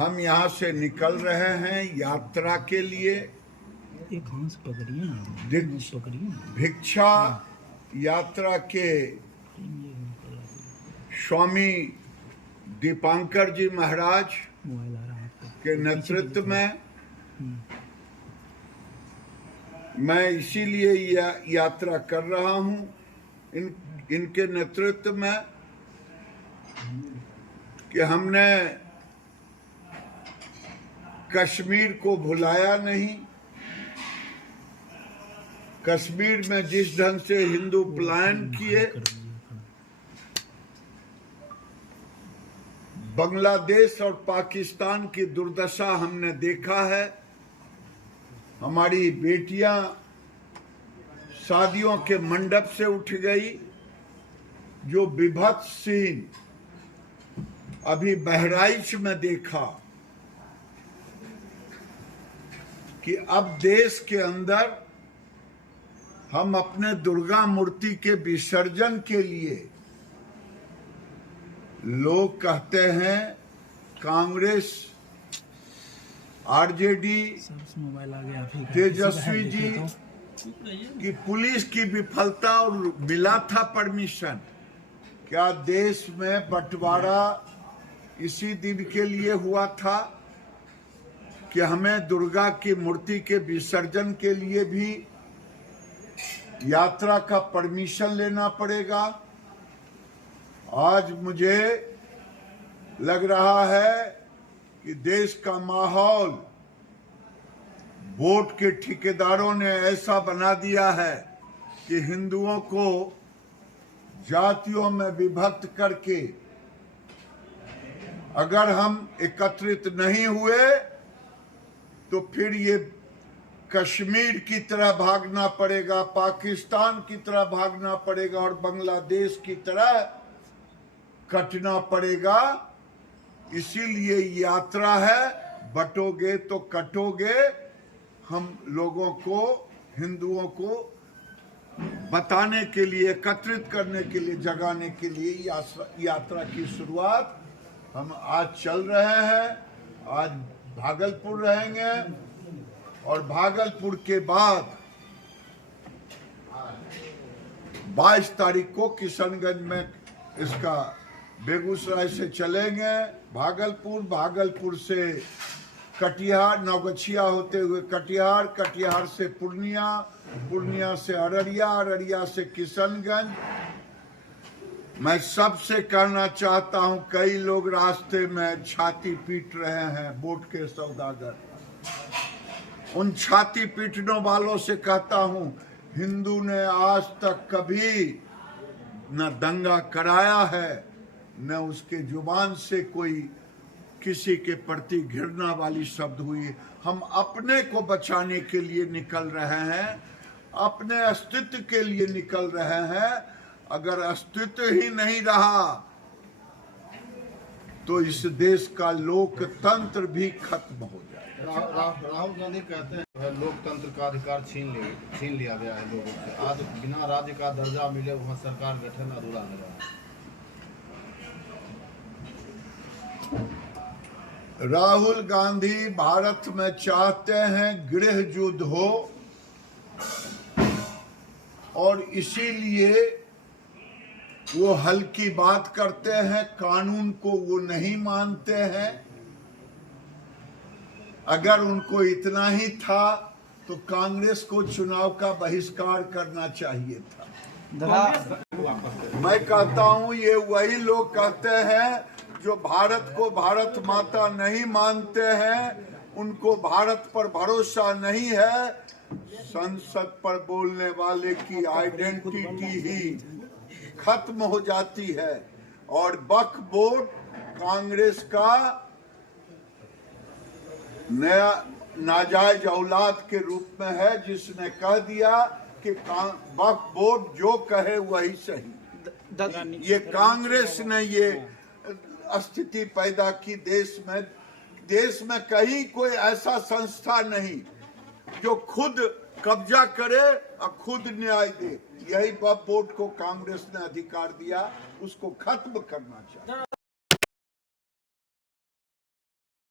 हम यहाँ से निकल रहे हैं यात्रा के लिए। एक हाथ पकड़िए ना, भिक्षा यात्रा के स्वामी दीपांकर जी महाराज के नेतृत्व में मैं इसीलिए यात्रा कर रहा हूं। इनके नेतृत्व में कि हमने कश्मीर को भुलाया नहीं। कश्मीर में जिस ढंग से हिंदू पलायन किए, बांग्लादेश और पाकिस्तान की दुर्दशा हमने देखा है। हमारी बेटियां शादियों के मंडप से उठ गई। जो विभत्स सीन अभी बहराइच में देखा कि अब देश के अंदर हम अपने दुर्गा मूर्ति के विसर्जन के लिए, लोग कहते हैं कांग्रेस, आरजेडी, तेजस्वी जी की पुलिस की विफलता और मिला था परमिशन। क्या देश में बंटवारा इसी दिन के लिए हुआ था कि हमें दुर्गा की मूर्ति के विसर्जन के लिए भी यात्रा का परमिशन लेना पड़ेगा? आज मुझे लग रहा है कि देश का माहौल वोट के ठेकेदारों ने ऐसा बना दिया है कि हिंदुओं को जातियों में विभक्त करके अगर हम एकत्रित नहीं हुए तो फिर ये कश्मीर की तरह भागना पड़ेगा, पाकिस्तान की तरह भागना पड़ेगा और बांग्लादेश की तरह कटना पड़ेगा। इसीलिए यात्रा है, बटोगे तो कटोगे। हम लोगों को, हिंदुओं को बताने के लिए, एकत्रित करने के लिए, जगाने के लिए यात्रा की शुरुआत हम आज चल रहे हैं। आज भागलपुर रहेंगे और भागलपुर के बाद 22 तारीख को किशनगंज में इसका बेगूसराय से चलेंगे भागलपुर, भागलपुर से कटिहार, नवगछिया होते हुए कटिहार, कटिहार से पूर्णिया, पूर्णिया से अररिया, अररिया से किशनगंज। मैं सबसे कहना चाहता हूं, कई लोग रास्ते में छाती पीट रहे हैं, वोट के सौदागर। उन छाती पीटने वालों से कहता हूं, हिंदू ने आज तक कभी न दंगा कराया है, न उसके जुबान से कोई किसी के प्रति घृणा वाली शब्द हुई। हम अपने को बचाने के लिए निकल रहे हैं, अपने अस्तित्व के लिए निकल रहे हैं। अगर अस्तित्व ही नहीं रहा तो इस देश का लोकतंत्र भी खत्म हो जाएगा। राहुल गांधी कहते हैं लोकतंत्र का अधिकार छीन लिया गया है लोगों से। आज बिना राज्य का दर्जा मिले वहाँ सरकार गठन अधूरा है। राहुल गांधी भारत में चाहते हैं गृह युद्ध हो और इसीलिए वो हल्की बात करते हैं, कानून को वो नहीं मानते हैं। अगर उनको इतना ही था तो कांग्रेस को चुनाव का बहिष्कार करना चाहिए था। मैं कहता हूं, ये वही लोग कहते हैं जो भारत को भारत माता नहीं मानते हैं, उनको भारत पर भरोसा नहीं है। संसद पर बोलने वाले की आइडेंटिटी ही खत्म हो जाती है। और वक्फ बोर्ड कांग्रेस का नया नाजायज औलाद के रूप में है, जिसने कह दिया कि वक्फ बोर्ड जो कहे वही सही। ये कांग्रेस ने ये स्थिति पैदा की देश में कहीं कोई ऐसा संस्था नहीं जो खुद कब्जा करे और खुद न्याय दे। यही वक्फ बोर्ड को कांग्रेस ने अधिकार दिया, उसको खत्म करना चाहिए।